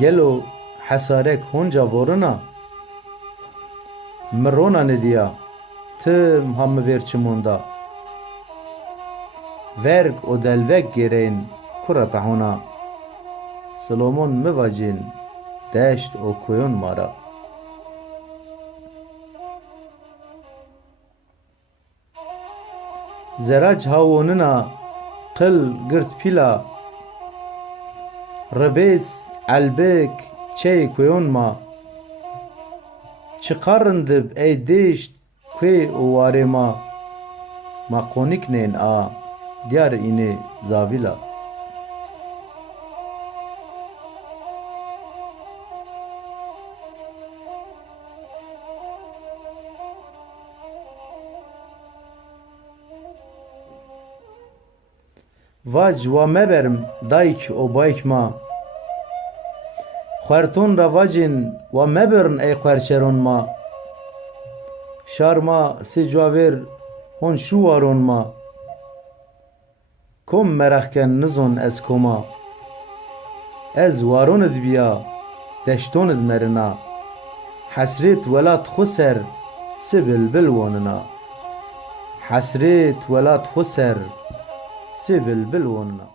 gelo hesarek honca voruna mirona nediya tım hamı ver çimonda verg o delvek gereyn kura pehuna Solomon mivacin deşt o koyun mara Zerac havonuna qıl girt pila Rebes elbek çey koyun ma Çıkarındıb ey deşt kwe o ware ma konik nen a diyar ine zavila Vaj wa meberim dayk o bayk ma Xwerton ra vacin wa mebirin ey xwerçeron ma Şarma si caver hon şu waron ma Kom merexken nizon ez koma Ez waronid biya deştonid merina Hesret welat xu ser si bilbil wonina Hesret welat xu ser si bilbil wonina